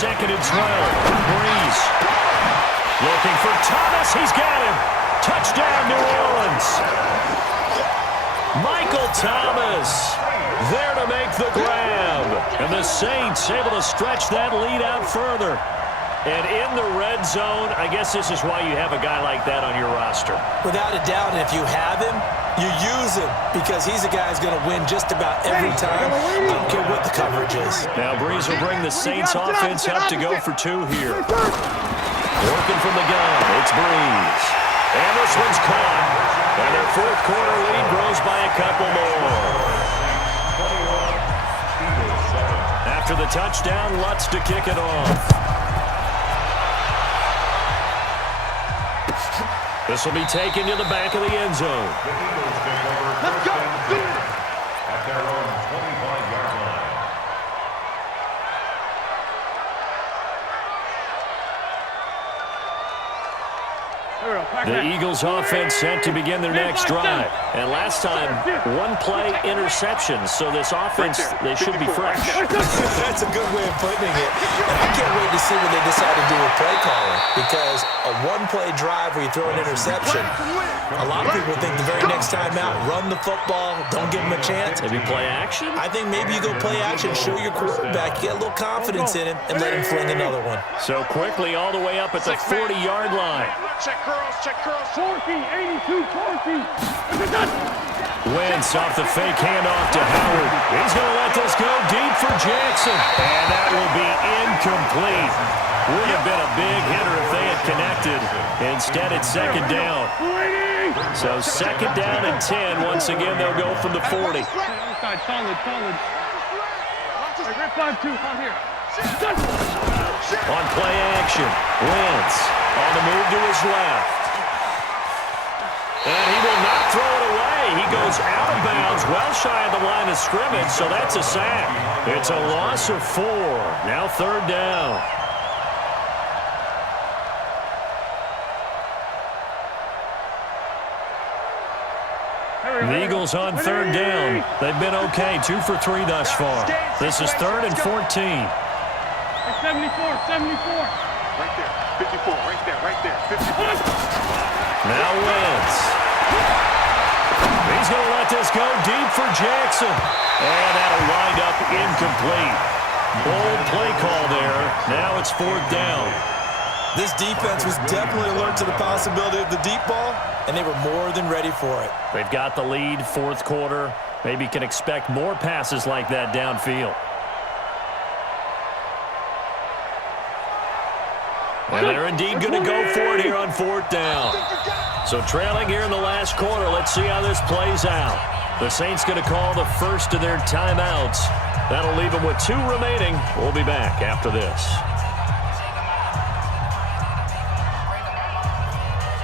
2nd and 12. Breeze. Looking for Thomas. He's got him. Touchdown, New Orleans. Michael Thomas there to make the grab. And the Saints able to stretch that lead out further. And in the red zone, I guess this is why you have a guy like that on your roster. Without a doubt, and if you have him, you use him because he's a guy who's going to win just about every time. I don't care what the coverage is. Now Breeze will bring the Saints offense up to go for 2 here. Working from the gun, it's Breeze. And this one's caught. And their 4th quarter lead grows by a couple more. After the touchdown, Lutz to kick it off. This will be taken to the back of the end zone. Let's go. At their own 25-yard line. The Eagles offense set to begin their next drive. And last time, 1-play interception. So this offense, they should be fresh. That's a good way of putting it. And I can't wait to see what they decide to do with play calling. Because a 1-play drive where you throw an interception, a lot of people think the very next time out, run the football, don't give them a chance. Maybe play action? I think maybe you go play action, show your quarterback, get a little confidence in him, and let him fling another one. So quickly all the way up at the 40-yard line. Check curls, check curls. 82, 40. Wentz off the fake handoff to Howard. He's going to let this go deep for Jackson. And that will be incomplete. Would have been a big hitter if they had connected. Instead, it's 2nd down. So 2nd down and 10. Once again, they'll go from the 40. Solid. 5-2, on here. On play action, Wentz on the move to his left. And he will not throw it away. He goes out of bounds, well shy of the line of scrimmage, so that's a sack. It's a loss of 4. Now 3rd down. The Eagles on 3rd down. They've been okay, 2 for 3 thus far. This is 3rd and 14. 74. Right there, 54, right there, 54. Now Wentz. He's going to let this go deep for Jackson. And that'll wind up incomplete. Bold play call there. Now it's 4th down. This defense was definitely alert to the possibility of the deep ball, and they were more than ready for it. They've got the lead, 4th quarter. Maybe can expect more passes like that downfield. And they're indeed going to go for it here on 4th down. So trailing here in the last quarter, let's see how this plays out. The Saints going to call the first of their timeouts. That'll leave them with 2 remaining. We'll be back after this.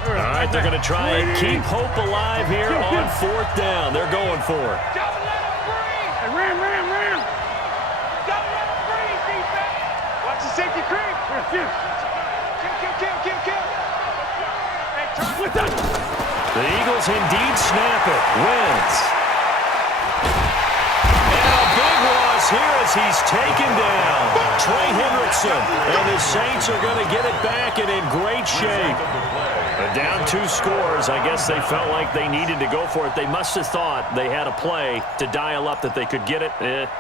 All right, they're going to try and keep hope alive here on 4th down. They're going for it. Ram. Watch the safety creep. Kill. The Eagles indeed snap it. Wentz. And a big loss here as he's taken down. Trey Hendrickson. And the Saints are going to get it back and in great shape. And down 2 scores, I guess they felt like they needed to go for it. They must have thought they had a play to dial up that they could get it.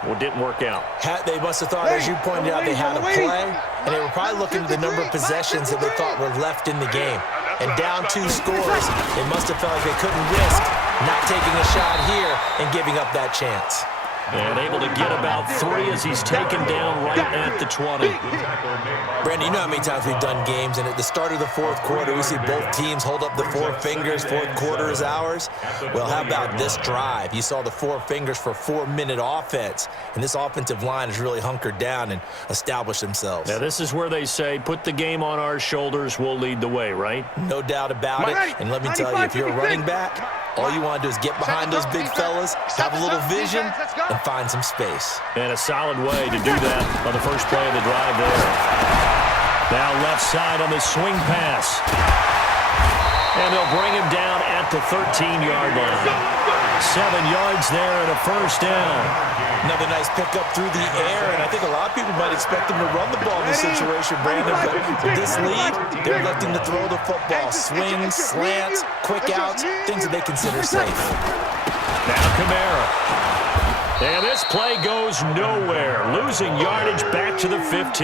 Well, it didn't work out. They must have thought, as you pointed out, they had a play, and they were probably looking at the number of possessions that they thought were left in the game. And down 2 scores, they must have felt like they couldn't risk not taking a shot here and giving up that chance. And able to get about 3 as he's taken down right at the 20. Brandon, you know how many times we've done games, and at the start of the 4th quarter, we see both teams hold up the 4 fingers, 4th quarter is ours. Well, how about this drive? You saw the 4 fingers for 4-minute offense, and this offensive line has really hunkered down and established themselves. Now, this is where they say, put the game on our shoulders, we'll lead the way, right? No doubt about it, and let me tell you, if you're a running back, all you want to do is get behind those big fellas, have a little vision, and find some space. And a solid way to do that on the first play of the drive there. Now left side on the swing pass. And they'll bring him down at the 13-yard line. 7 yards there and a first down. Another nice pickup through the air, and I think a lot of people might expect them to run the ball in this situation, Brandon, but with this lead, they're electing to throw the football. Swings, slants, quick outs, things that they consider safe. Now Kamara. And this play goes nowhere. Losing yardage back to the 15.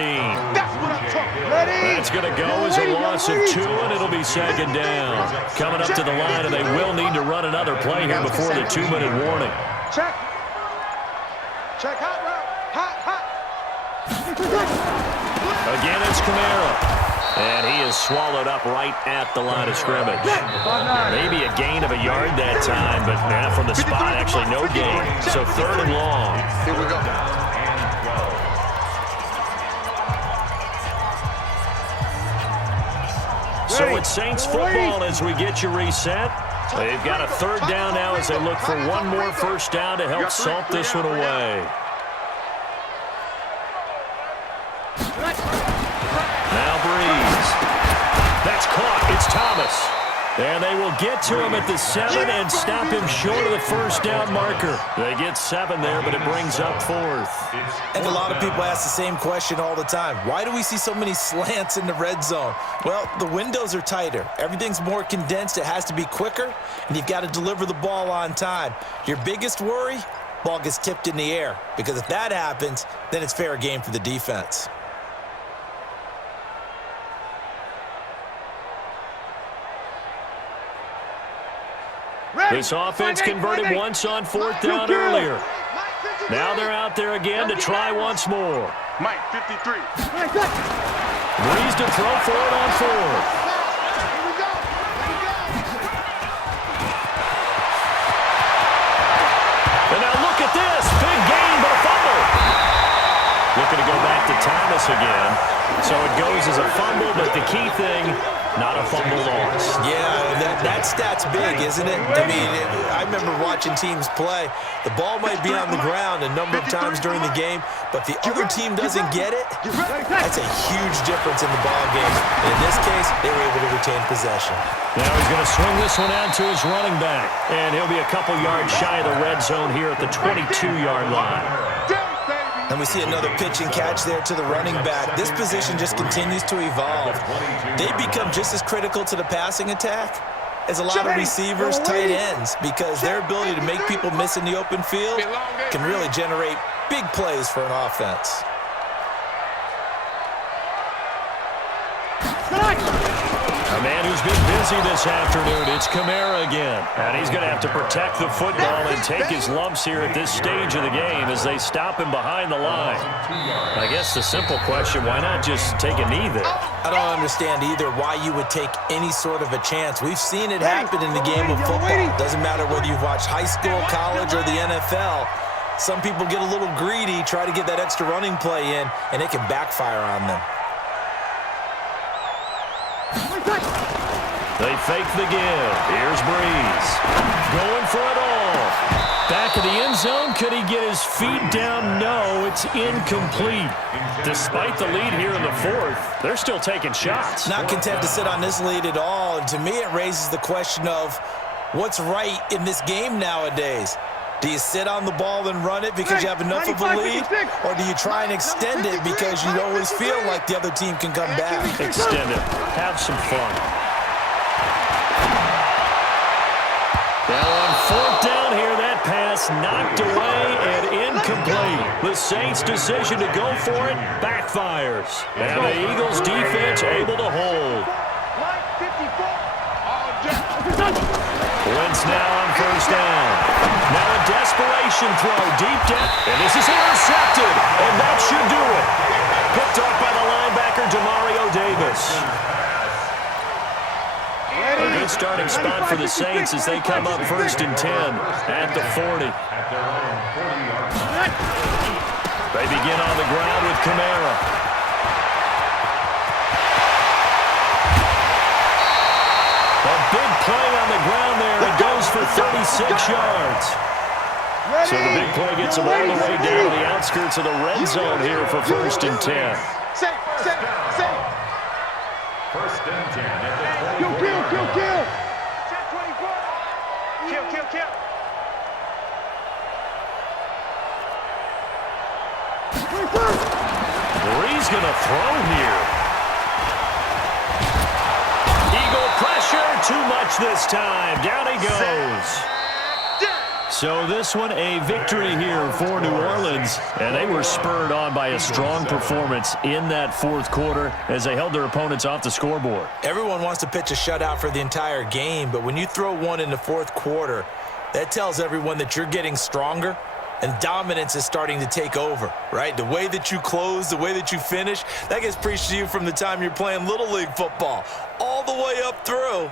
That's going to go as a loss of 2, and it'll be second down. Coming up to the line, and they will need to run another play here before the 2-minute warning. Check. Check hot route. Hot. Again, it's Kamara. And he is swallowed up right at the line of scrimmage. Maybe a gain of a yard that time, but from the spot, actually no gain. So 3rd and long. Here we go. So it's Saints football as we get you reset. They've got a 3rd down now as they look for one more first down to help salt this one away. Now Breeze. That's caught. It's Thomas. And they will get to him at the 7 and stop him short of the first down marker. They get 7 there, but it brings up 4th. And a lot of people ask the same question all the time. Why do we see so many slants in the red zone? Well, the windows are tighter. Everything's more condensed. It has to be quicker, and you've got to deliver the ball on time. Your biggest worry? Ball gets tipped in the air, because if that happens, then it's fair game for the defense. This offense converted once on 4th down earlier. Now they're out there again to try once more. Mike, 53. Breeze to throw for it on 4th. And now look at this. Big gain, but a fumble. Looking to go back to Thomas again. So it goes as a fumble, but the key thing, not a fumble loss. Yeah, that stat's big, isn't it? I mean, I remember watching teams play. The ball might be on the ground a number of times during the game, but the other team doesn't get it. That's a huge difference in the ball game. And in this case, they were able to retain possession. Now he's going to swing this one out to his running back. And he'll be a couple yards shy of the red zone here at the 22-yard line. And we see another pitch and catch there to the running back. This position just continues to evolve. They become just as critical to the passing attack as a lot of receivers, tight ends, because their ability to make people miss in the open field can really generate big plays for an offense. A man who's been busy this afternoon, it's Kamara again. And he's going to have to protect the football and take his lumps here at this stage of the game as they stop him behind the line. I guess the simple question, why not just take a knee there? I don't understand either why you would take any sort of a chance. We've seen it happen in the game of football. It doesn't matter whether you've watched high school, college, or the NFL. Some people get a little greedy, try to get that extra running play in, and it can backfire on them. They fake the give. Here's Breeze. Going for it all. Back of the end zone. Could he get his feet down? No, it's incomplete. Despite the lead here in the 4th, they're still taking shots. Not content to sit on this lead at all. And to me, it raises the question of what's right in this game nowadays. Do you sit on the ball and run it because you have enough of a lead? Or do you try and extend it because you always feel like the other team can come back? Extend it. Have some fun. Now on 4th down here, that pass knocked away and incomplete. The Saints' decision to go for it backfires. And the Eagles' defense able to hold. Wentz now on 1st down. Now a desperation throw deep down. And this is intercepted. And that should do it. Picked off by the linebacker, Demario Davis. A good starting spot for the Saints as they come up 1st and 10 at the 40. They begin on the ground with Kamara. A big play on the ground there. It goes for 36 yards. So the big play gets them all the way down to the outskirts of the red zone here for 1st and 10. Safe. 1st and 10 at the 20. Kill. Kill, kill, kill. Bree's going to throw here. Eagle pressure, too much this time. Down he goes. So this one a victory here for New Orleans, and they were spurred on by a strong performance in that fourth quarter as they held their opponents off the scoreboard. Everyone wants to pitch a shutout for the entire game, but when you throw one in the fourth quarter, that tells everyone that you're getting stronger and dominance is starting to take over, right? The way that you close, the way that you finish, that gets preached to you from the time you're playing Little League football all the way up through.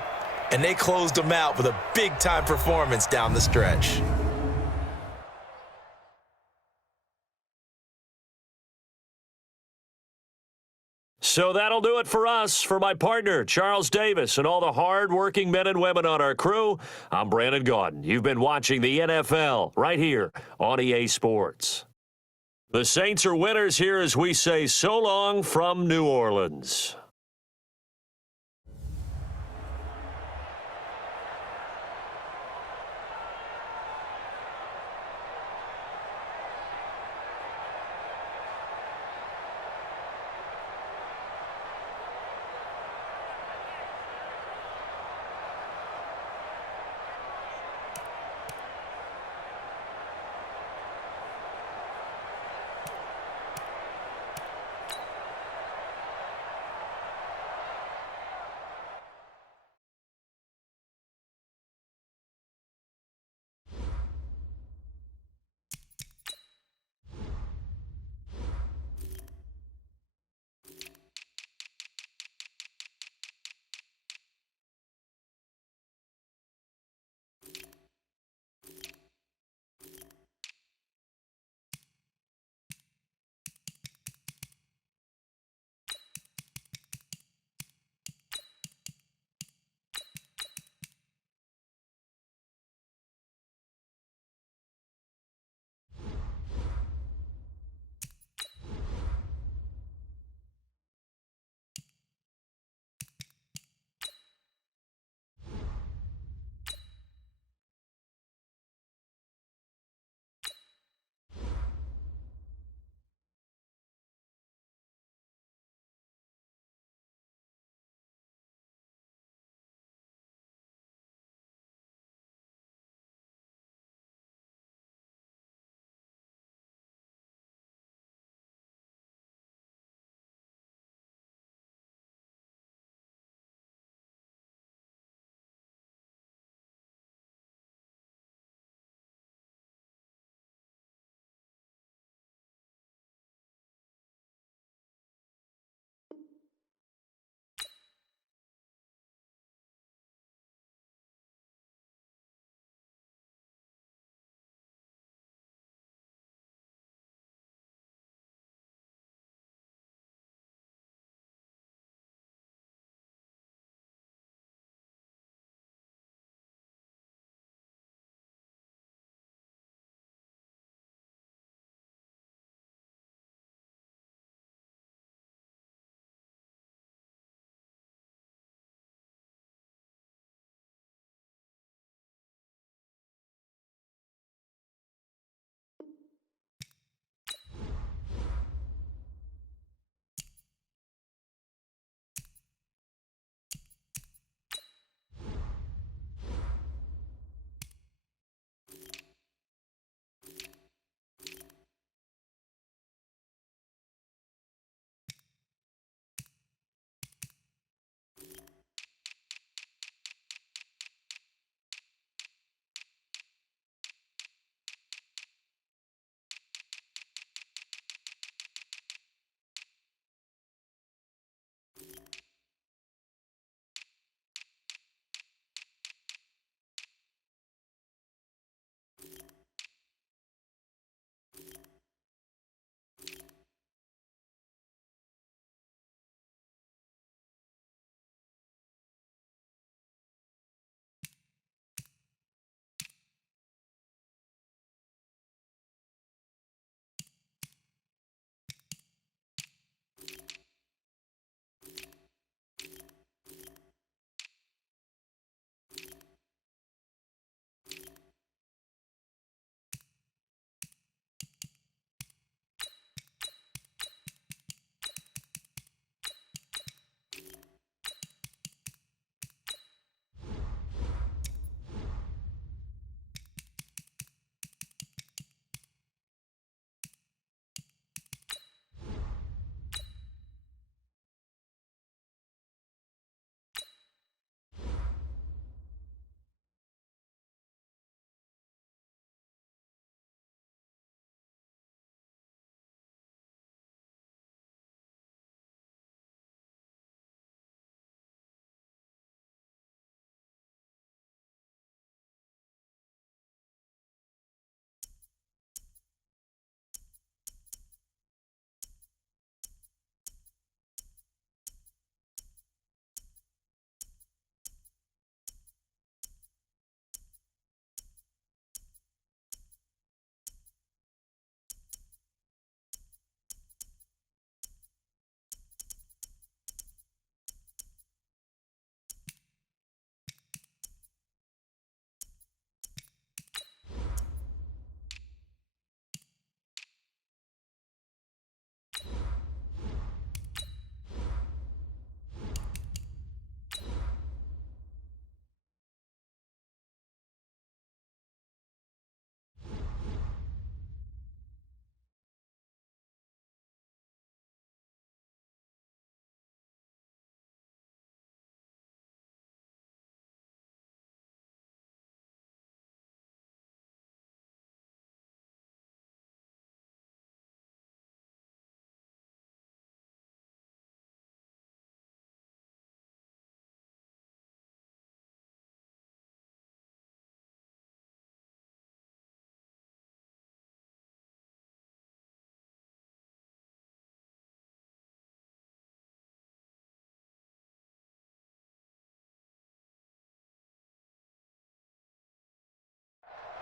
And they closed them out with a big-time performance down the stretch. So that'll do it for us. For my partner, Charles Davis, and all the hard-working men and women on our crew, I'm Brandon Gaudin. You've been watching the NFL right here on EA Sports. The Saints are winners here as we say so long from New Orleans.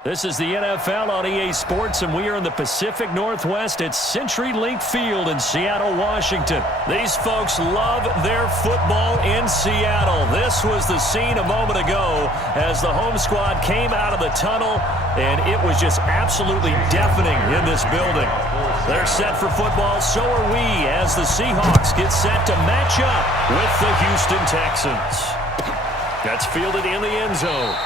This is the NFL on EA Sports, and we are in the Pacific Northwest at CenturyLink Field in Seattle, Washington. These folks love their football in Seattle. This was the scene a moment ago as the home squad came out of the tunnel, and it was just absolutely deafening in this building. They're set for football, so are we, as the Seahawks get set to match up with the Houston Texans. That's fielded in the end zone.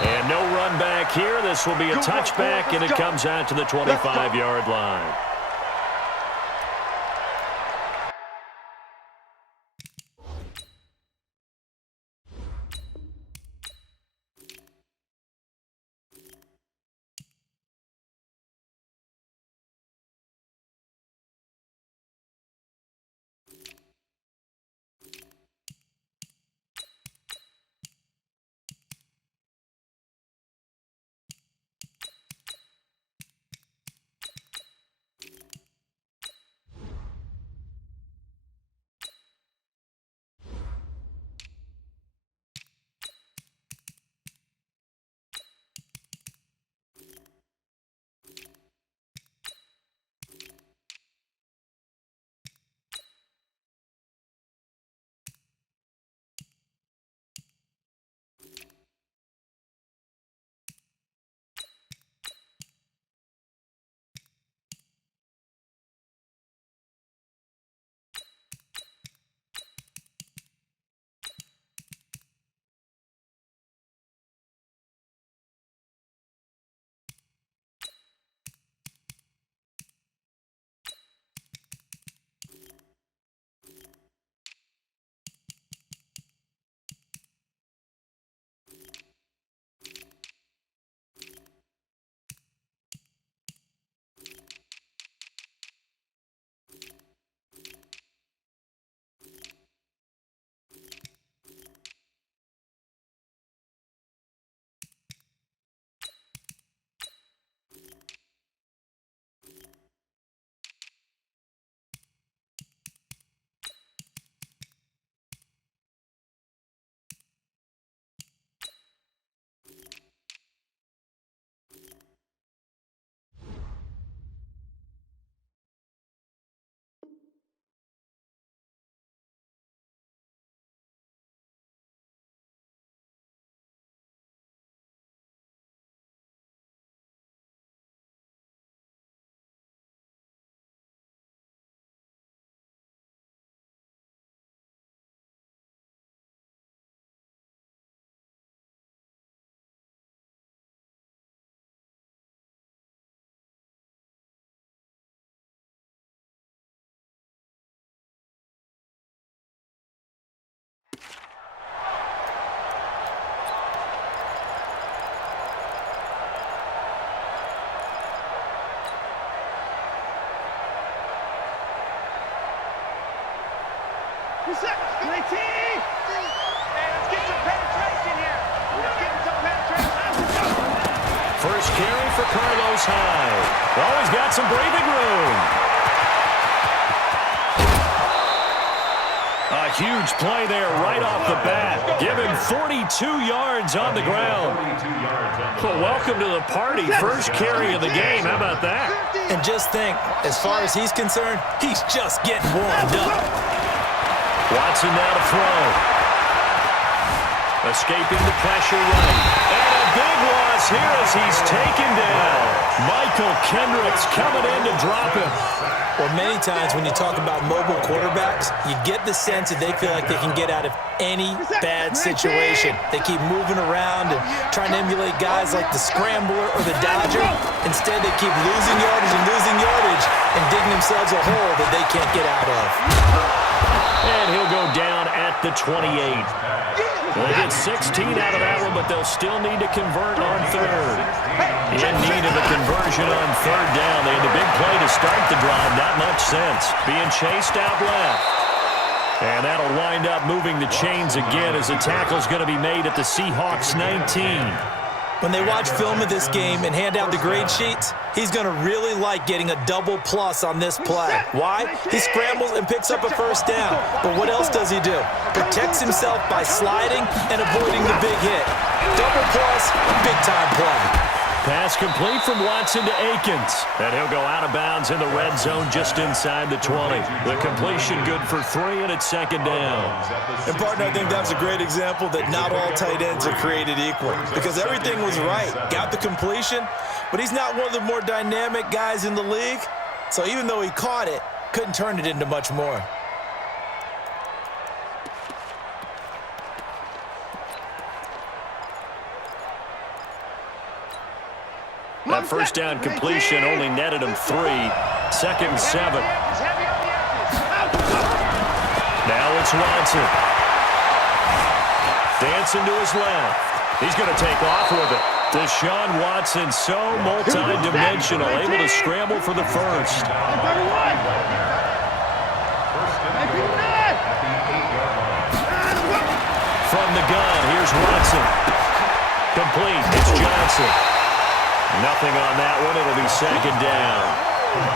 And no run back here. This will be a touchback, and it comes out to the 25-yard line. First carry for Carlos Hyde. Always got some breathing room. A huge play there right off the bat. Given 42 yards on the ground. Well, welcome to the party. First carry of the game. How about that? And just think, as far as he's concerned, he's just getting warmed up. Watson now to throw. Escaping the pressure right. And a big loss here as he's taken down. Michael Kendricks coming in to drop him. Well, many times when you talk about mobile quarterbacks, you get the sense that they feel like they can get out of any bad situation. They keep moving around and trying to emulate guys like the Scrambler or the Dodger. Instead, they keep losing yardage and digging themselves a hole that they can't get out of. And he'll go down at the 28. They get 16 out of that one, but they'll still need to convert on third. In need of a conversion on third down. They had the big play to start the drive. Not much sense. Being chased out left. And that'll wind up moving the chains again as the tackle's going to be made at the Seahawks 19. When they watch film of this game and hand out the grade sheets, he's going to really like getting a double plus on this play. Why? He scrambles and picks up a first down. But what else does he do? Protects himself by sliding and avoiding the big hit. Double plus, big time play. Pass complete from Watson to Akins. And he'll go out of bounds in the red zone just inside the 20. The completion good for 3, and it's second down. And, partner, I think that's a great example that not all tight ends are created equal because everything was right. Got the completion, but he's not one of the more dynamic guys in the league. So even though he caught it, couldn't turn it into much more. That first down completion only netted him 3. Second and 7. Now it's Watson. Dancing to his left. He's going to take off with it. Deshaun Watson, so multi-dimensional, able to scramble for the first. From the gun, here's Watson. Complete, it's Johnson. Nothing on that one, it'll be second down.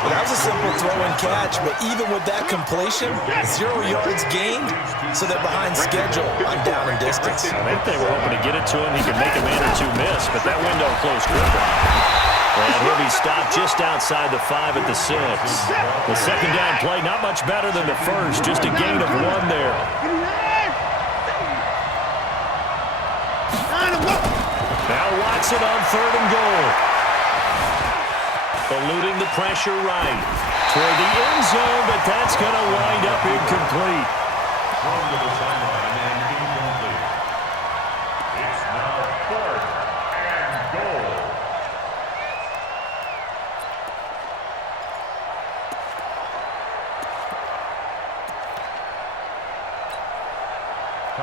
Well, that was a simple throw and catch, but even with that completion, 0 yards gained, so they're behind schedule on down and distance. I think they were hoping to get it to him. He could make a man or 2 miss, but that window closed quickly. And he'll be stopped just outside the 5 at the 6. The second down play, not much better than the first, just a gain of 1 there. Now Watson on 3rd and goal. Eluding the pressure right. Toward the end zone, but that's going to wind up incomplete. Thrown to the sideline and incomplete. It's now 4th and goal.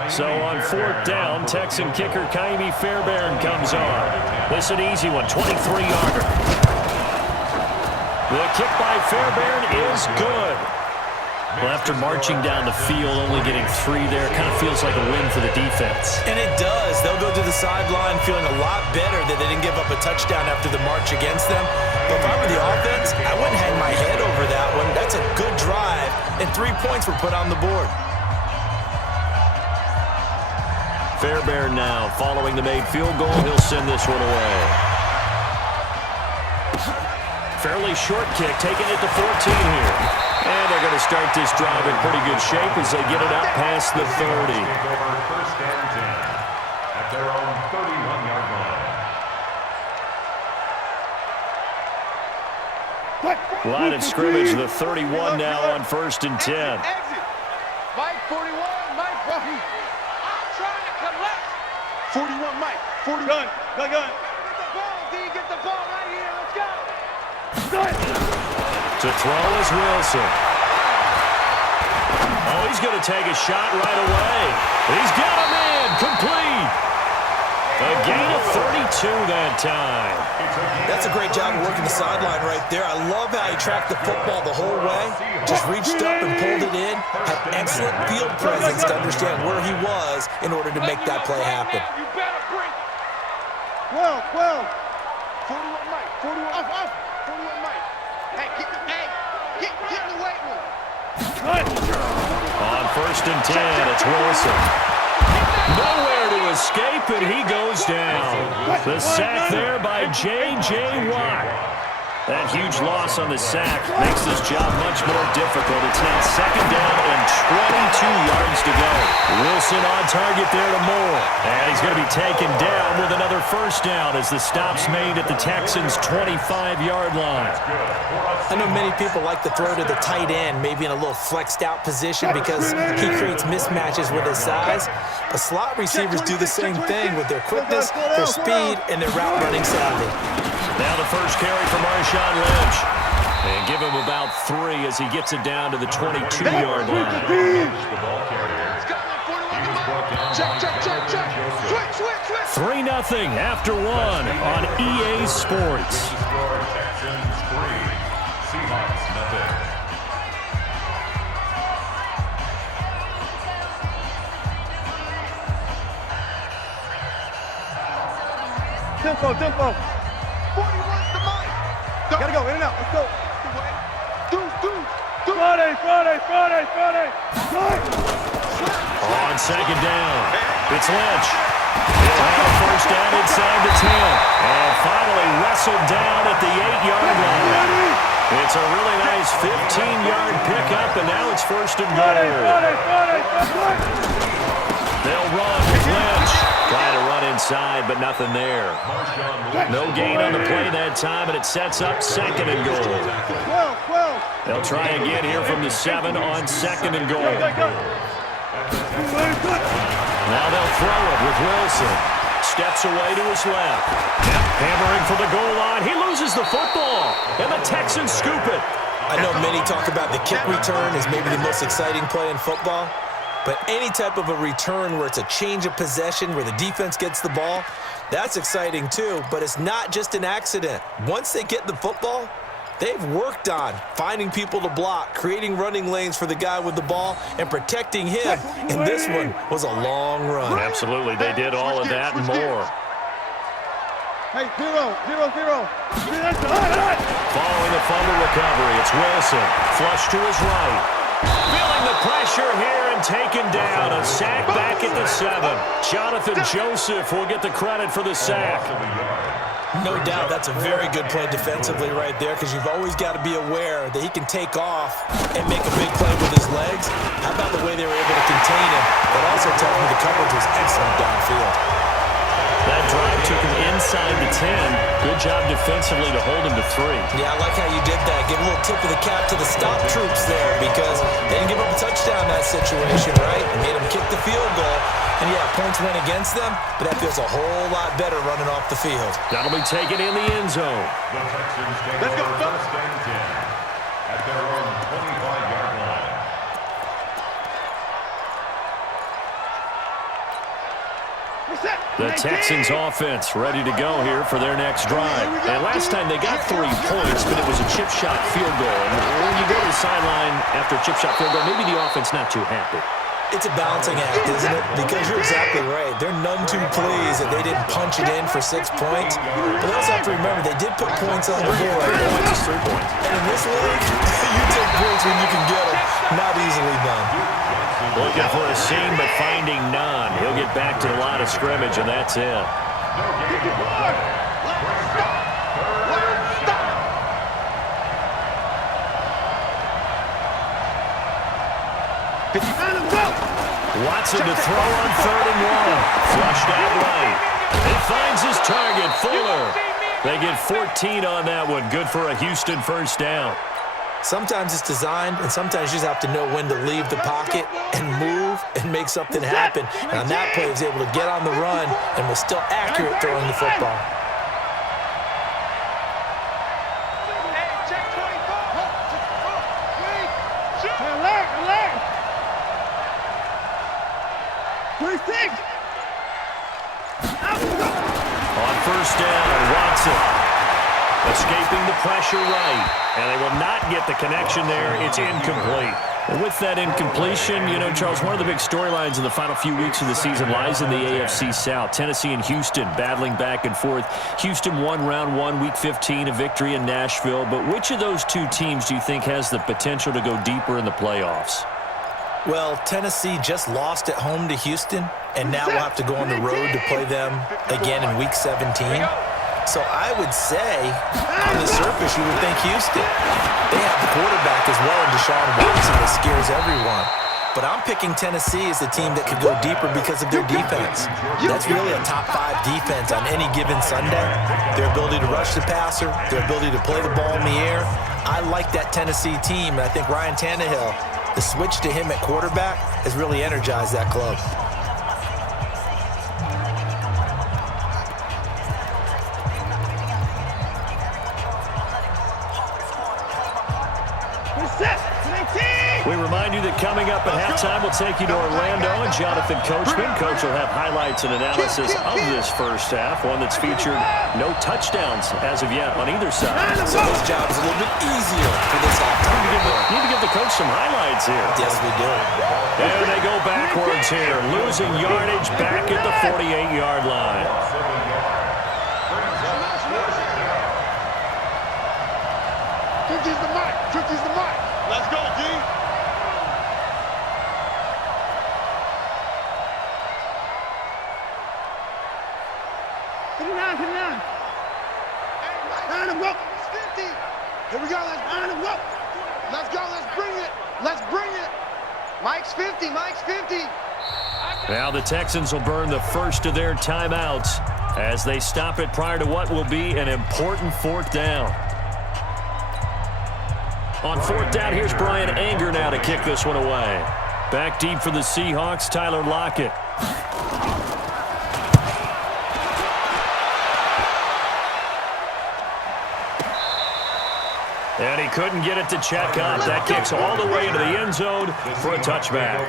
So on 4th down, Texan kicker Kaimi Fairbairn comes on. This an easy one, 23-yarder. The kick by Fairbairn is good. Well, after marching down the field, only getting 3 there, kind of feels like a win for the defense. And it does. They'll go to the sideline feeling a lot better that they didn't give up a touchdown after the march against them. But if I were the offense, I wouldn't hang my head over that one. That's a good drive, and 3 points were put on the board. Fairbairn now following the made field goal. He'll send this one away. Fairly short kick, taking it to 14 here. And they're going to start this drive in pretty good shape as they get it up past the 30. First and 10 at their own 31-yard line. Line of scrimmage, the 31 now on 1st and 10. Mike, 41, Mike, I'm trying to collect. 41, Mike, 41. Gun. Get the ball, D, get the ball right here, let's go. To throw is Wilson. Oh, he's going to take a shot right away. He's got him in, complete. A gain of 32 that time. That's a great job of working the sideline right there. I love how he tracked the football the whole way. Just reached up and pulled it in. Had excellent field presence to understand where he was in order to make that play happen. You better bring. 12, 41, Mike, 41, off, 41, Mike. Hey, get in the weight room. On 1st and 10, it's Wilson. Nowhere to escape, and he goes down. The sack there by J.J. Watt. That huge loss on the sack makes this job much more difficult. It's now second down and 22 yards to go. Wilson on target there to Moore. And he's going to be taken down with another first down as the stop's made at the Texans' 25-yard line. I know many people like to throw to the tight end, maybe in a little flexed out position because he creates mismatches with his size. The slot receivers do the same thing with their quickness, their speed, and their route running savvy. Now the first carry for Marshawn Lynch. And give him about 3 as he gets it down to the 22-yard line. Switch. 3-0 after 1 on EA Sports. Texans 3, Seahawks nothing. Tempo. 41's the Mike. Gotta go, in and out. Let's go. Do. Friday. On second down, it's Lynch. He'll have a first down inside the 10. And finally wrestled down at the 8-yard line. It's a really nice 15-yard pickup, and now it's first and goal. They'll run with Lynch. Trying to run inside, but nothing there. No gain on the play that time, and it sets up second and goal. They'll try again here from the 7 on second and goal. Now they'll throw it with Wilson. Steps away to his left. Hammering for the goal line. He loses the football, and the Texans scoop it. I know many talk about the kick return as maybe the most exciting play in football, but any type of a return where it's a change of possession, where the defense gets the ball, that's exciting too, but it's not just an accident. Once they get the football, they've worked on finding people to block, creating running lanes for the guy with the ball, and protecting him. And this one was a long run. Absolutely, they did all of that and more. Hey, 0, 0, 0. Following the fumble recovery, it's Wilson. Flush to his right. Feeling the pressure here and taken down. A sack back at the 7. Jonathan Joseph will get the credit for the sack. No doubt that's a very good play defensively right there, because you've always got to be aware that he can take off and make a big play with his legs. How about the way they were able to contain him? That also tells me the coverage was excellent downfield. That drive took him inside the 10. Good job defensively to hold him to 3. Yeah, I like how you did that. Give a little tip of the cap to the stop troops there, because they didn't give up a touchdown in that situation, right? It made them kick the field goal. And yeah, points went against them, but that feels a whole lot better running off the field. That'll be taken in the end zone. The Texans take over first and 10 at their own 25-yard line. The Texans offense ready to go here for their next drive. And last time they got 3 points, but it was a chip shot field goal. And when you go to the sideline after a chip shot field goal, maybe the offense not too happy. It's a balancing act, isn't it? Because you're exactly right. They're none too pleased that they didn't punch it in for 6 points. But they also have to remember they did put points on the board. 3 points is 3 points. And in this league, you take points when you can get them. Not easily done. Looking for a seam, but finding none. He'll get back to the line of scrimmage, and that's it. Watson to throw on 3rd and 1. Flushed out right. He finds his target, Fuller. They get 14 on that one. Good for a Houston first down. Sometimes it's designed, and sometimes you just have to know when to leave the pocket and move and make something happen. And on that play, he was able to get on the run and was still accurate throwing the football. On first down, Watson escaping the pressure right, and they will not get the connection there. It's incomplete. And with that incompletion, you know, Charles, one of the big storylines in the final few weeks of the season lies in the AFC South. Tennessee and Houston battling back and forth. Houston won round 1, week 15, a victory in Nashville. But which of those two teams do you think has the potential to go deeper in the playoffs? Well, Tennessee just lost at home to Houston, and now we'll have to go on the road to play them again in week 17. So I would say, on the surface, you would think Houston. They have the quarterback as well in Deshaun Watson that scares everyone. But I'm picking Tennessee as the team that could go deeper because of their defense. That's really a top 5 defense on any given Sunday. Their ability to rush the passer, their ability to play the ball in the air. I like that Tennessee team, and I think Ryan Tannehill, the switch to him at quarterback, has really energized that club. We remind you that coming up at halftime, we'll take you to Orlando and Jonathan Coachman. Coach will have highlights and analysis of this first half, one that's featured no touchdowns as of yet on either side. So his job is a little bit easier for this halftime. Need to give the coach some highlights here. Yes, we do. There they go backwards here, losing yardage back at the 48-yard line. Tricky's the mic. Tricky's the mic. Let's go, D. Line him up. 50. Here we go. Let's line him up. Let's go. Let's bring it. Let's bring it. Mike's 50. Mike's 50. Now the Texans will burn the first of their timeouts as they stop it prior to what will be an important fourth down. On fourth down, here's Brian Anger now to kick this one away. Back deep for the Seahawks, Tyler Lockett. And he couldn't get it to check out. That kicks all the way into the end zone for a touchback.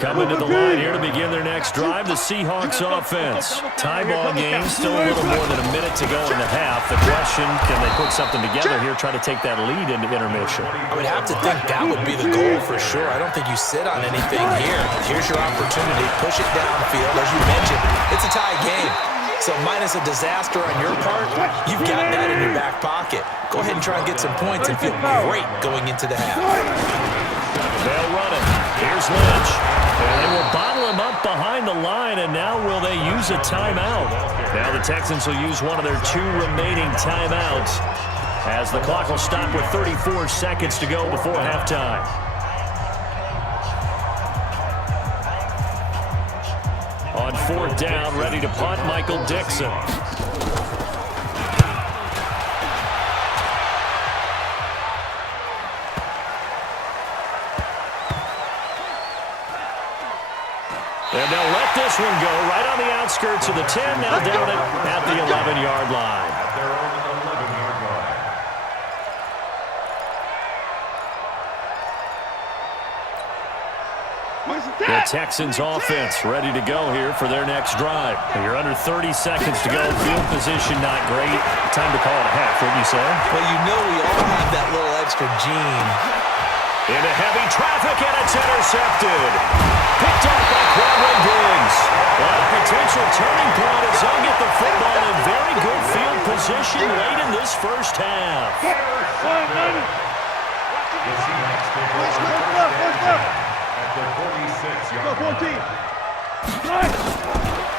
Coming to the line here to begin their next drive, the Seahawks offense. Tie ball game, still a little more than a minute to go in the half. The question, can they put something together here, try to take that lead into intermission? I would have to think that would be the goal for sure. I don't think you sit on anything here. Here's your opportunity. Push it downfield. As you mentioned, it's a tie game. So minus a disaster on your part, you've got that in your back pocket. Go ahead and try and get some points and feel great going into the half. They'll run it. Here's Lynch. And they will bottle him up behind the line, and now will they use a timeout? Now the Texans will use one of their 2 remaining timeouts as the clock will stop with 34 seconds to go before halftime. On fourth down, ready to punt, Michael Dixon. And they'll let this one go right on the outskirts of the 10, now down it at the 11-yard line. At their own 11-yard line. The Texans offense ready to go here for their next drive. You're under 30 seconds to go. Field position not great. Time to call it a half, wouldn't you say? Well, you know we all have that little extra gene. Into heavy traffic, and it's intercepted. Picked up by Quadri Diggs. Well, a potential turning point as they'll get the football in very good field position late in this first half. The Seahawks take over at the 46-yard line.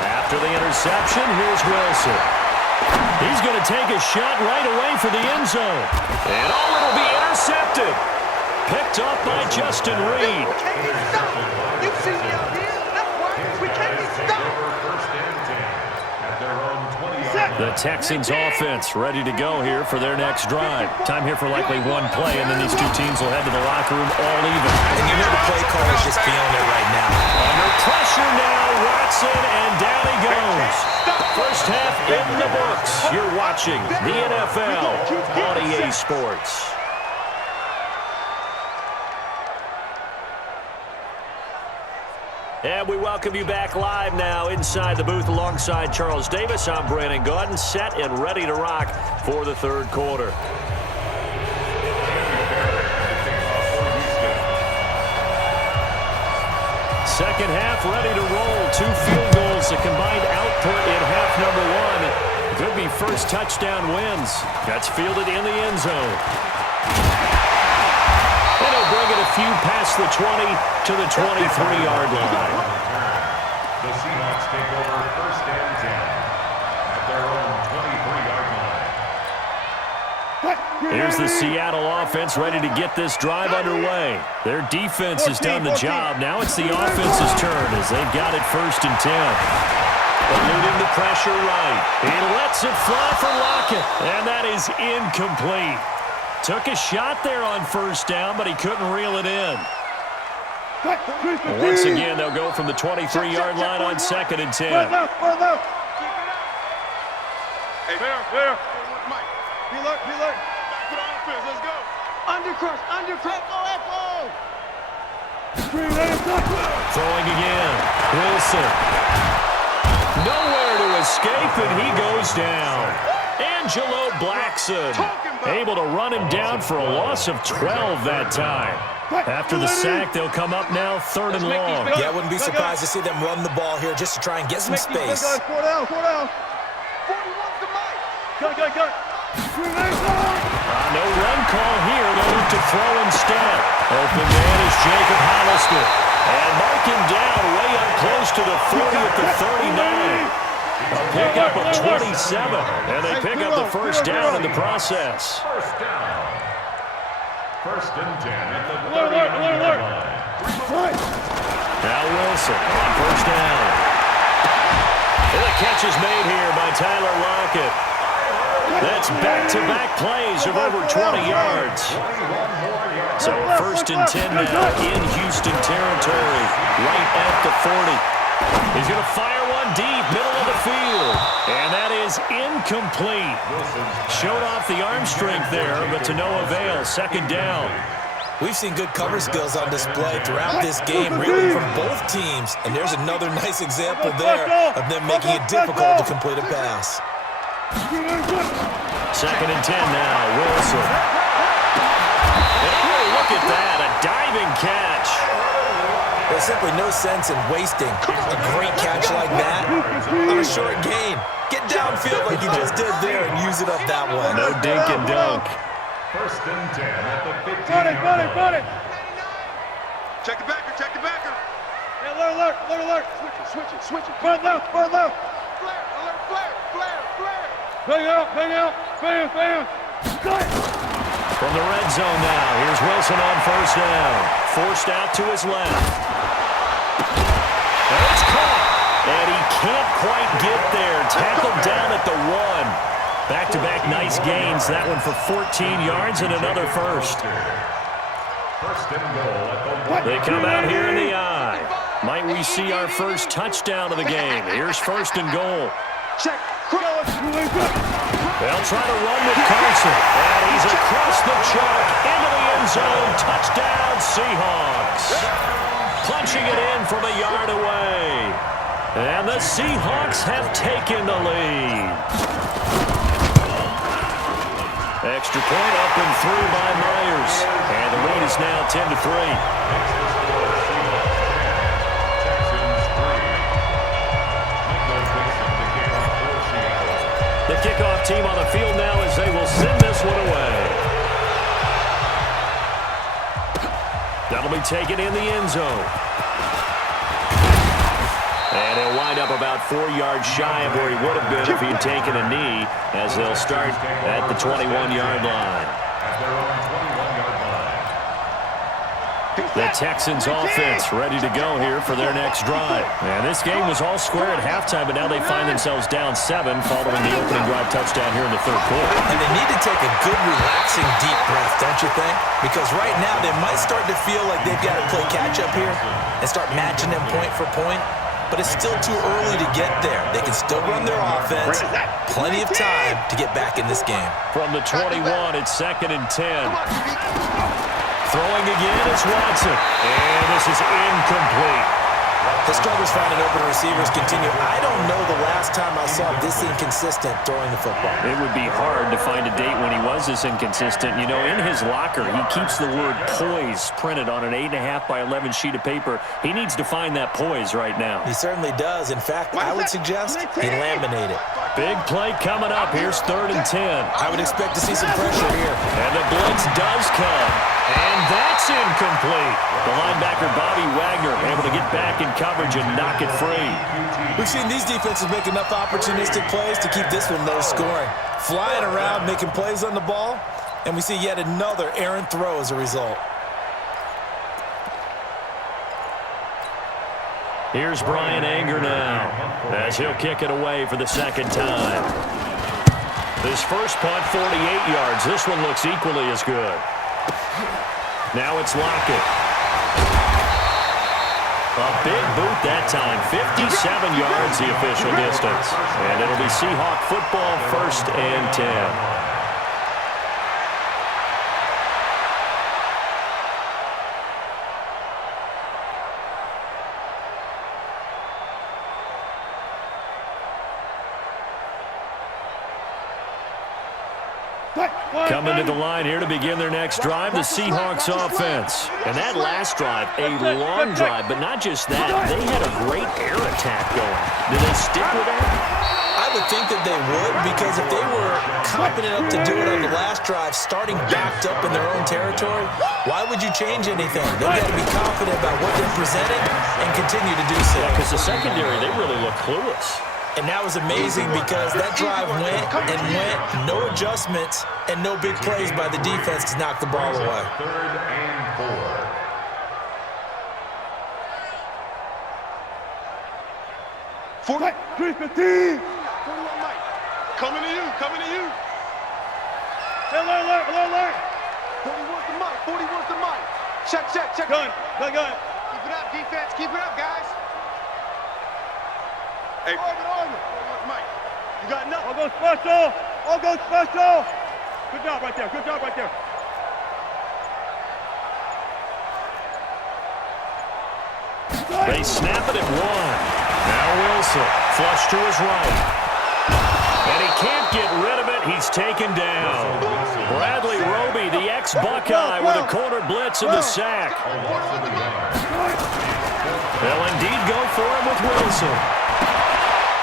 After the interception, here's Wilson. He's going to take a shot right away for the end zone. And it'll be intercepted. Picked up by Justin Reed. We can't be stopped. You see me out here? That's why we can't be stopped. First and 10 at their own 20-yard line. The Texans offense ready to go here for their next drive. Time here for likely one play, and then these two teams will head to the locker room all even. And you know the play call is just feeling it right now. Under pressure now, Watson, and down he goes. First half in the books. You're watching the NFL on EA Sports. And we welcome you back live now inside the booth alongside Charles Davis. I'm Brandon Gaudin, set and ready to rock for the third quarter. Second half ready to roll. 2 field goals, a combined output in half number 1. Could be first touchdown wins. That's fielded in the end zone. And he'll bring it a few past the 20 to the 23-yard line. The Seahawks take over first and 10 at their own 23-yard line. Here's the Seattle offense ready to get this drive underway. Their defense has done the job. Now it's the offense's turn as they've got it first and 10. Eluding the pressure right. He lets it fly for Lockett, and that is incomplete. Took a shot there on first down, but he couldn't reel it in. Once again, they'll go from the 23-yard line on second and 10. Hey, there. Mike, Be alert, be alert. back to the offense. Let's go. Undercrush. Echo. Throwing again. Wilson. Nowhere to escape, and he goes down. Angelo Blackson able to run him down for a loss of 12 that time. After the sack, they'll come up now third and long. Yeah, I wouldn't be surprised to see them run the ball here just to try and get some space. 4 down. 41 to Mike. Cut. No run call here. They'll look to throw instead. Open man is Jacob Hollister. And mark him down way up close to the 40 at the 39. A pickup of 27, and they pick up the first down in the process. First down. First and 10 at the 39-yard line. Now Wilson on first down. And the catch is made here by Tyler Lockett. That's back-to-back plays of over 20 yards. So first and 10 now in Houston territory, right at the 40. He's going to fire one deep, middle of the field. And that is incomplete. Showed off the arm strength there, but to no avail. Second down. We've seen good cover skills on display throughout this game, really from both teams. And there's another nice example there of them making it difficult to complete a pass. Second and 10 now, Wilson. Oh, look at that, a diving catch. There's simply no sense in wasting a great catch like that on a short gain. Get downfield like you just did there and use it up that one. No dink and dunk. First and 10 at the 15-yard line. Check the backer, check the backer. Hey, alert. Switch it. Front left. Flare, alert, flare. Bang out. Bam. From the red zone now, here's Wilson on first down. Forced out to his left. And it's caught. And he can't quite get there. Tackled down at the 1. Back-to-back nice gains. That one for 14 yards and another first. First and goal at the 1. They come out here in the eye. Might we see our first touchdown of the game? Here's first and goal. Check. They'll try to run with Carson. And he's across the chalk into the end zone. Touchdown, Seahawks. Punching it in from a yard away. And the Seahawks have taken the lead. Extra point up and through by Myers. And the lead is now 10-3. The kickoff team on the field now as they will send this one away. That'll be taken in the end zone. And he'll wind up about 4 yards shy of where he would have been if he had taken a knee, as they'll start at the 21-yard line. At their own 21-yard line. The Texans offense ready to go here for their next drive. And this game was all square at halftime, but now they find themselves down 7 following the opening drive touchdown here in the third quarter. And they need to take a good, relaxing, deep breath, don't you think? Because right now they might start to feel like they've got to play catch-up here and start matching them point for point. But it's still too early to get there. They can still run their offense. Plenty of time to get back in this game. From the 21, it's second and 10. Throwing again is Watson. And this is incomplete. The struggles finding open receivers continue. I don't know the last time I saw this inconsistent throwing the football. It would be hard to find a date when he was this inconsistent. You know, in his locker, he keeps the word poise printed on an 8.5 by 11 sheet of paper. He needs to find that poise right now. He certainly does. In fact, I would suggest he laminate it. Big play coming up. Here's third and 10. I would expect to see some pressure here. And the blitz does come. And that's incomplete. The linebacker, Bobby Wagner, able to get back in coverage and knock it free. We've seen these defenses make enough opportunistic plays to keep this one low scoring. Flying around, making plays on the ball, and we see yet another errant throw as a result. Here's Brian Anger now, as he'll kick it away for the second time. This first punt, 48 yards. This one looks equally as good. Now it's Lockett. A big boot that time, 57 yards the official distance. And it'll be Seahawk football, first and 10. Coming to the line here to begin their next drive, the Seahawks offense. And that last drive, a long drive, but not just that. They had a great air attack going. Do they stick with that? I would think that they would, because if they were confident enough to do it on the last drive, starting backed up in their own territory, why would you change anything? They've got to be confident about what they're presenting and continue to do so. Yeah, because the secondary, they really look clueless. And that was amazing because that drive went and went, no adjustments, and no big plays by the defense to knock the ball away. 3rd and 4. 315. 41 Mike. Coming to you, coming to you. Alert. 41's the Mike, 41's the Mike. Check. Gun. Keep it up, defense. Keep it up, guys. Hey, Arvin. Mike, you got nothing. I'll go special. Good job right there. They snap it at 1. Now Wilson, flush to his right. And he can't get rid of it. He's taken down. Bradley Roby, the ex-Buckeye, with a corner blitz and the sack. They'll indeed go for him with Wilson.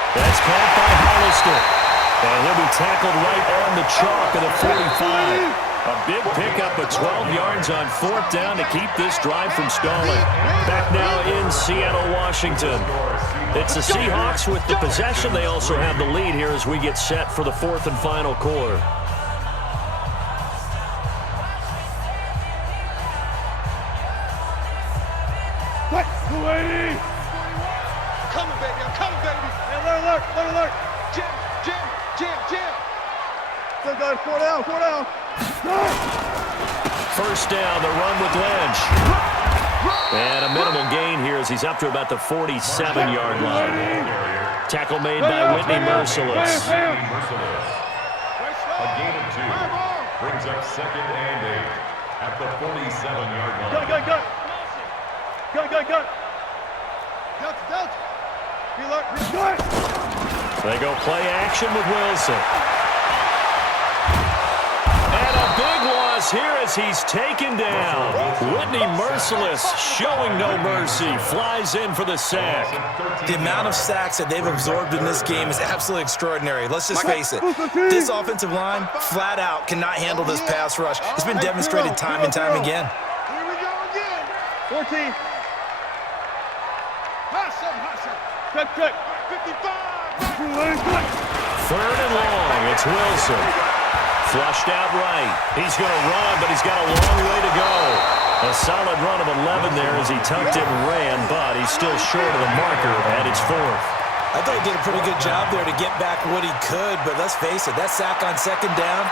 That's caught by Hollister. And he'll be tackled right on the chalk of the 45. A big pickup of 12 yards on 4th down to keep this drive from stalling. Back now in Seattle, Washington. It's the Seahawks with the possession. They also have the lead here as we get set for the 4th and final quarter. Coming, baby. I'm coming, baby. Alert. Jam. Good, guys. 4 down. 1st down, the run with Lynch. And a minimal gain here as he's up to about the 47-yard line. Tackle made by Whitney Merciless. A gain of 2 brings up 2nd and 8 at the 47-yard line. Gun. They go play action with Wilson. And a big loss here as he's taken down. Whitney Merciless, showing no mercy, flies in for the sack. The amount of sacks that they've absorbed in this game is absolutely extraordinary. Let's just face it. This offensive line, flat out, cannot handle this pass rush. It's been demonstrated time and time again. Here we go again. 14. Hot seven. Check. 55. 3rd and long, it's Wilson. Flushed out right. He's going to run, but he's got a long way to go. A solid run of 11 there as he tucked it and ran, but he's still short of the marker, and it's 4th. I thought he did a pretty good job there to get back what he could, but let's face it, that sack on 2nd down,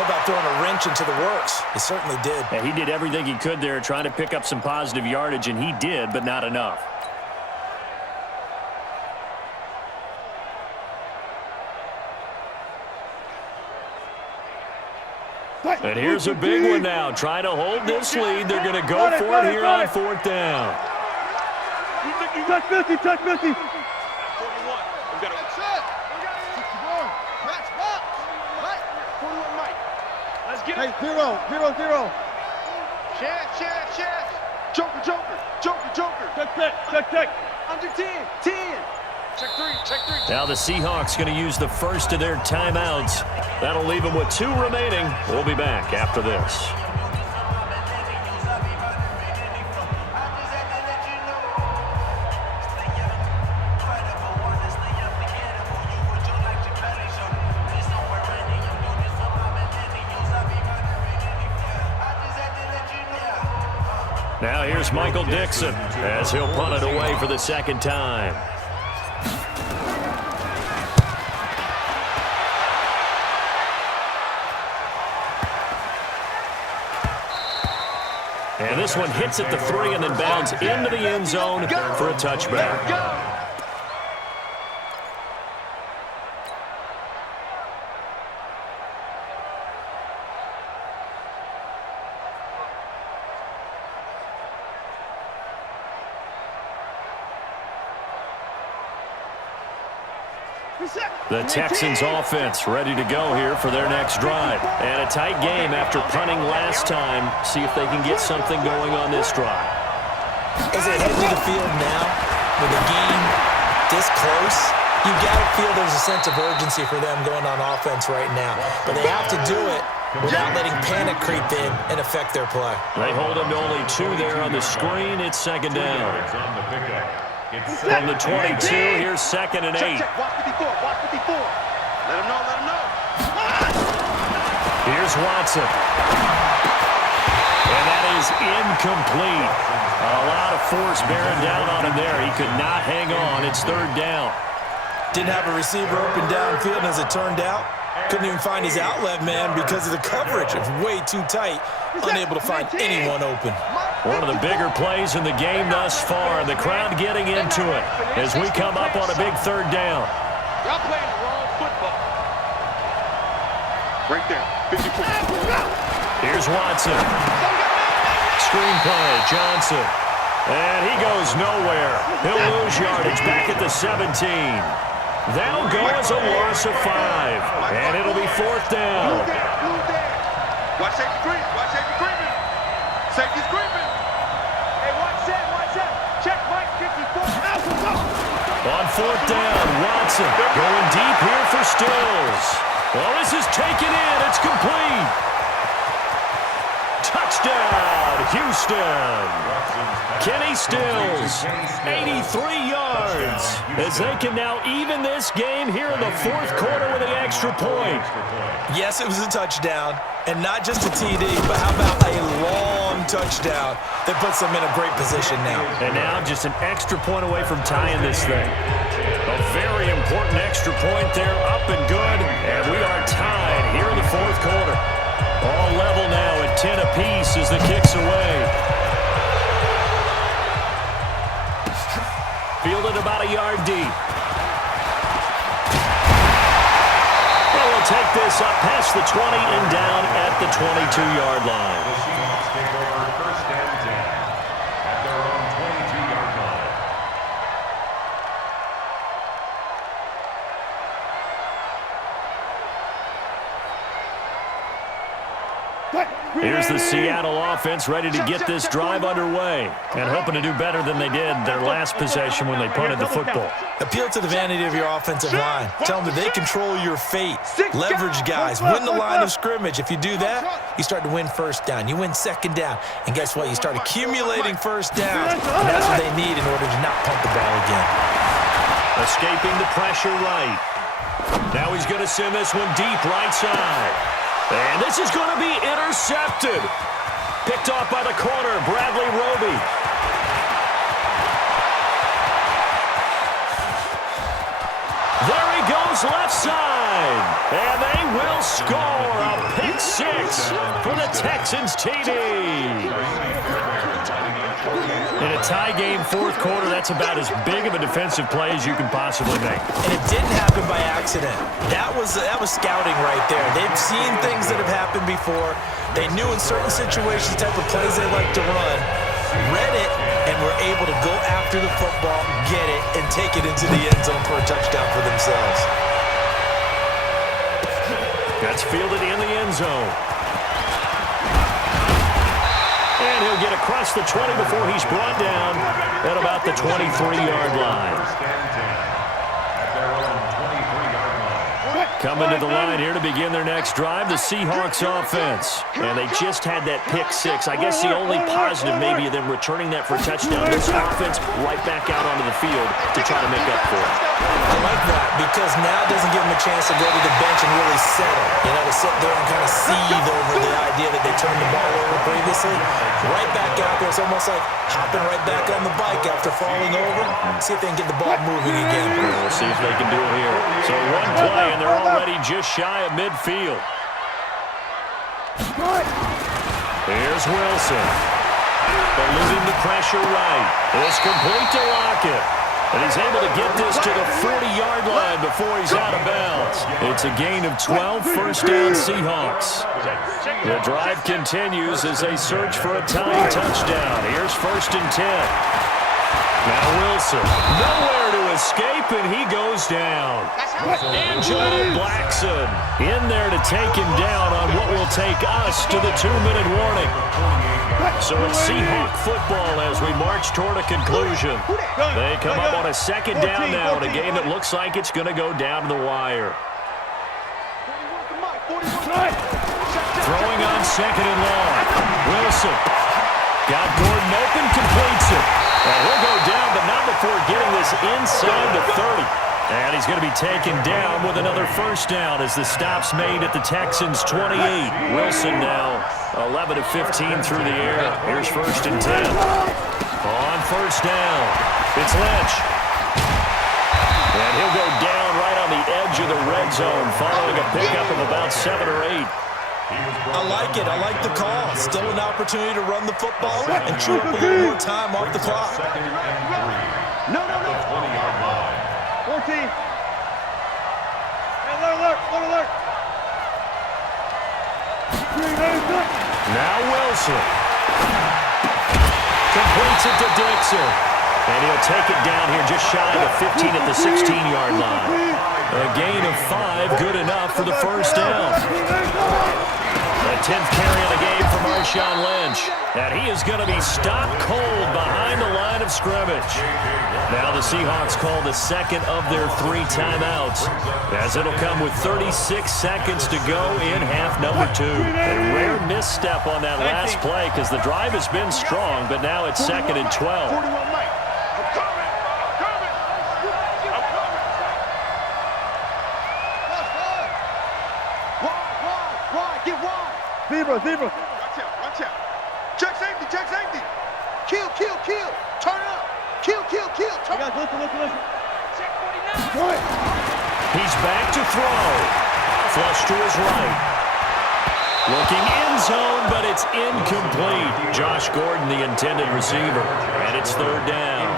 talk about throwing a wrench into the works. He certainly did. Yeah, he did everything he could there trying to pick up some positive yardage, and he did, but not enough. And here's a big one now. Trying to hold this lead. They're going to go for it here on 4th down. Touch 50. 41. We got it. 61. Match box. Right. 41 Mike. Let's get it. Hey, 0. Chance. Joker. Check. Under 10. Check three. Now the Seahawks going to use the first of their timeouts. That'll leave them with 2 remaining. We'll be back after this. Now here's Michael Dixon as he'll punt it away for the 2nd time. And this one hits at the 3 and then bounds into the end zone for a touchback. The Texans offense ready to go here for their next drive. And a tight game after punting last time. See if they can get something going on this drive. As they head to the field now, with the game this close, you got to feel there's a sense of urgency for them going on offense right now. But they have to do it without letting panic creep in and affect their play. They hold them to only 2 there on the screen. It's 2nd down. On the pickup. From the 22, here's 2nd and 8. Check. Watch 54. Watch 54. Let him know. Let him know. Here's Watson. And that is incomplete. A lot of force bearing down on him there. He could not hang on. It's 3rd down. Didn't have a receiver open downfield, and as it turned out, couldn't even find his outlet man because of the coverage. It was way too tight, unable to find anyone open. One of the bigger plays in the game thus far. The crowd getting into it as we come up on a big 3rd down. Y'all playing the wrong football. Right there. 54. Here's Watson. Screenplay, Johnson. And he goes nowhere. He'll lose yardage back at the 17. That'll go as a loss of 5. And it'll be 4th down. Watch safety creep. Watch safety creeping. Safety's creeping. Hey, watch that. Check Mike 54. On 4th down, Watson going deep here for Stills. Well, this is taken in. It's complete. Touchdown, Houston. Kenny Stills, 83 yards, as they can now even this game here in the 4th quarter with an extra point. Yes, it was a touchdown, and not just a TD, but how about a long touchdown that puts them in a great position now. And now just an extra point away from tying this thing. A very important extra point there, up and good, and we are tied here in the 4th quarter. All level now at 10 apiece as the kick's away. Fielded about a yard deep. Well, we'll take this up past the 20 and down at the 22-yard line. The Seahawks take over 1st and 10 at their own 22-yard line. Here's the Seattle offense ready to get this drive underway and hoping to do better than they did their last possession when they punted the football. Appeal to the vanity of your offensive line. Tell them that they control your fate. Leverage guys. Win the line of scrimmage. If you do that, you start to win 1st down. You win 2nd down. And guess what? You start accumulating 1st downs. And that's what they need in order to not punt the ball again. Escaping the pressure right. Now he's going to send this one deep right side. And this is going to be intercepted. Picked off by the corner, Bradley Roby. There he goes left side. And they will score a pick 6 for the Texans TD. In a tie game 4th quarter, that's about as big of a defensive play as you can possibly make. And it didn't happen by accident. That was scouting right there. They've seen things that have happened before. They knew in certain situations the type of plays they like to run, read it, and were able to go after the football, get it, and take it into the end zone for a touchdown for themselves. That's fielded in the end zone. And he'll get across the 20 before he's brought down at about the 23-yard line. 1st and 10 at their own 23-yard line. Coming to the line here to begin their next drive, the Seahawks offense. And they just had that pick 6. I guess the only positive maybe of them returning that for a touchdown. This offense right back out onto the field to try to make up for it. I like that because now it doesn't give them a chance to go to the bench and really settle. You know, to sit there and kind of seethe over the idea that they turned the ball over previously. Right back out there. It's almost like hopping right back on the bike after falling over. See if they can get the ball moving again. We'll see if they can do it here. So one play, and they're already just shy of midfield. Here's Wilson. Eluding the pressure right. It's complete to Lockett. And he's able to get this to the 40-yard line before he's out of bounds. It's a gain of 12, 1st down Seahawks. The drive continues as they search for a tying touchdown. Here's 1st and 10. Now Wilson, nowhere to escape, and he goes down. Angelo Blackson in there to take him down on what will take us to the 2-minute warning. So it's Seahawk football as we march toward a conclusion. They come up on a 2nd down now in a game that looks like it's going to go down to the wire. Throwing on 2nd and long. Wilson got Gordon open, completes it. And he'll go down, but not before getting inside the 30. And he's going to be taken down with another first down as the stop's made at the Texans' 28. Wilson now 11 of 15 through the air. Here's 1st and 10. On first down, it's Lynch. And he'll go down right on the edge of the red zone following a pickup of about 7 or 8. I like it. I like the call. Still an opportunity to run the football and chew up a little more time off the clock. No. 14. Hey, alert. Now Wilson. Completes it to Dixon. And he'll take it down here just shy of 15 at the 16-yard line. A gain of 5, good enough for the first down. The 10th carry of the game for Marshawn Lynch. And he is going to be stopped cold behind the line of scrimmage. Now the Seahawks call the second of their 3 timeouts, as it'll come with 36 seconds to go in half number 2. A rare misstep on that last play because the drive has been strong, but now it's 2nd and 12. 41, Mike. I'm coming. Wide. Get wide. Zebra. Watch out. Check safety. Kill. Turn up. Kill. Turn up. Listen. Check 49. He's back to throw. Flush to his right. Looking end zone, but it's incomplete. Josh Gordon, the intended receiver. And it's 3rd down.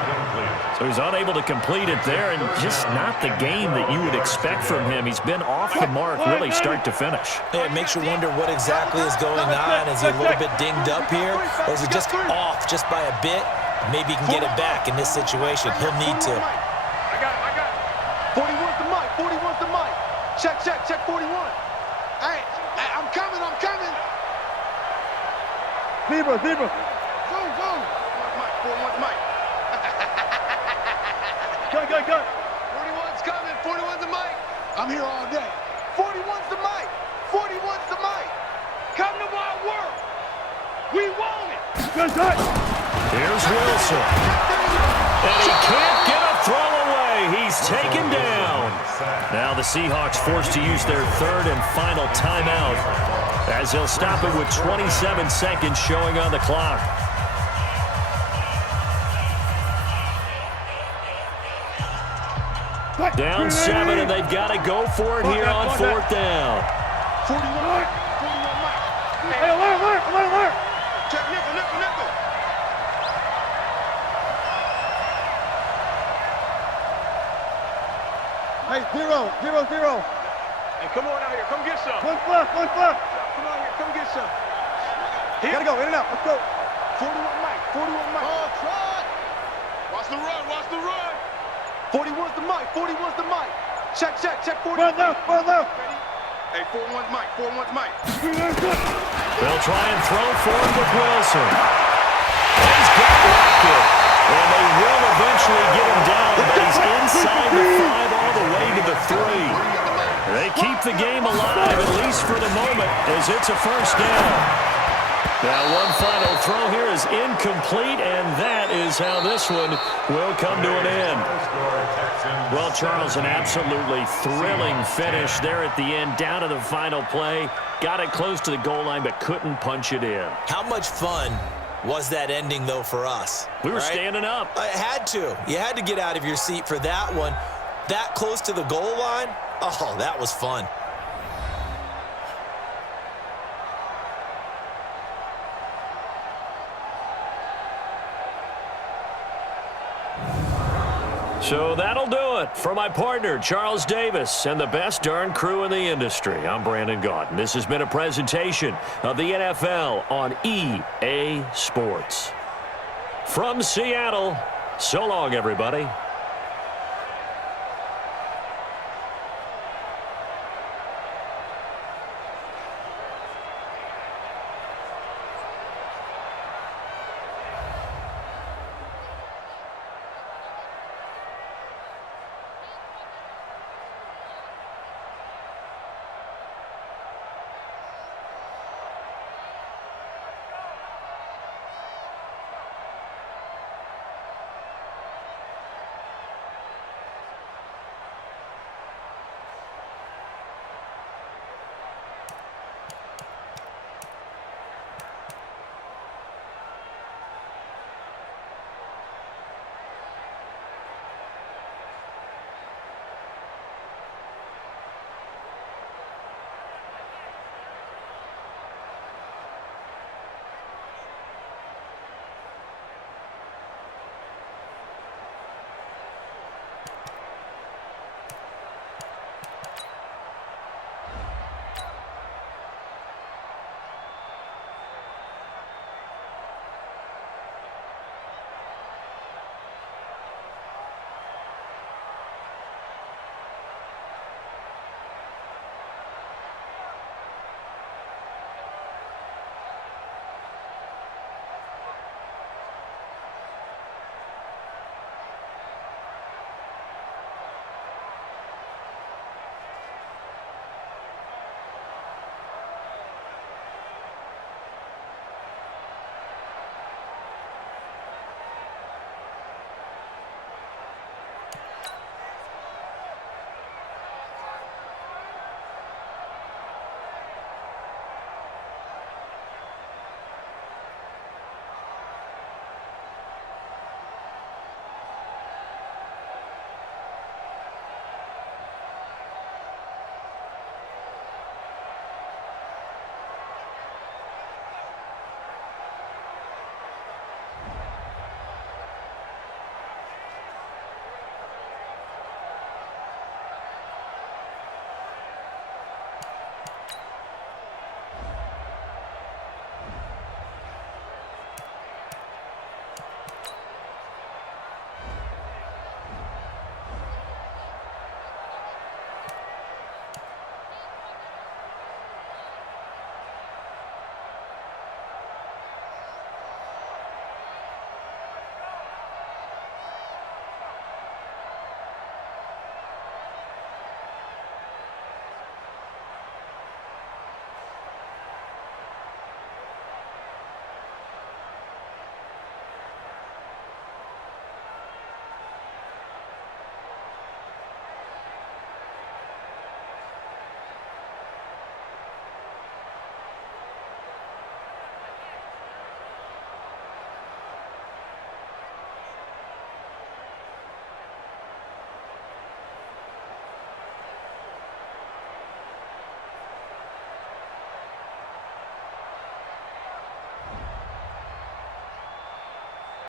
So he's unable to complete it there, and just not the game that you would expect from him. He's been off the mark really start to finish. It makes you wonder what exactly is going on. Is he a little bit dinged up here? Or is it just off just by a bit? Maybe he can get it back in this situation. He'll need to. I got it. 41's the mic. Check 41. Hey, I'm coming. Zebra. Go. 41's Mike. Cut. 41's coming. 41's the mic. I'm here all day. 41's the mic. Come to my work. We want it. Good. Here's Wilson. And he can't get a throw away. He's taken down. Now the Seahawks forced to use their 3rd and final timeout, as they'll stop it with 27 seconds showing on the clock. Down 7, and they've got to go for it here on 4th down. 41 Mike. Hey, alert. Check nickel. Hey, 0. Hey, come on out here. Come get some. One left. Come on here. Come get some. Here. Gotta go, in and out. Let's go. 41 Mike. Oh, try. Watch the run. 41's the mic. Check. 41. Run left. Ready? Hey, 41's Mike. They'll try and throw forward with Wilson. He's got Rocket. And they will eventually get him down, but he's inside the 5 all the way to the 3. They keep the game alive, at least for the moment, as it's a first down. Now one final throw here is incomplete, and that is how this one will come to an end. Well, Charles, an absolutely thrilling finish there at the end, down to the final play. Got it close to the goal line, but couldn't punch it in. How much fun was that ending, though, for us? We were standing up. I had to. You had to get out of your seat for that one. That close to the goal line? Oh, that was fun. So that'll do it for my partner, Charles Davis, and the best darn crew in the industry. I'm Brandon Gaudin. This has been a presentation of the NFL on EA Sports. From Seattle, so long, everybody.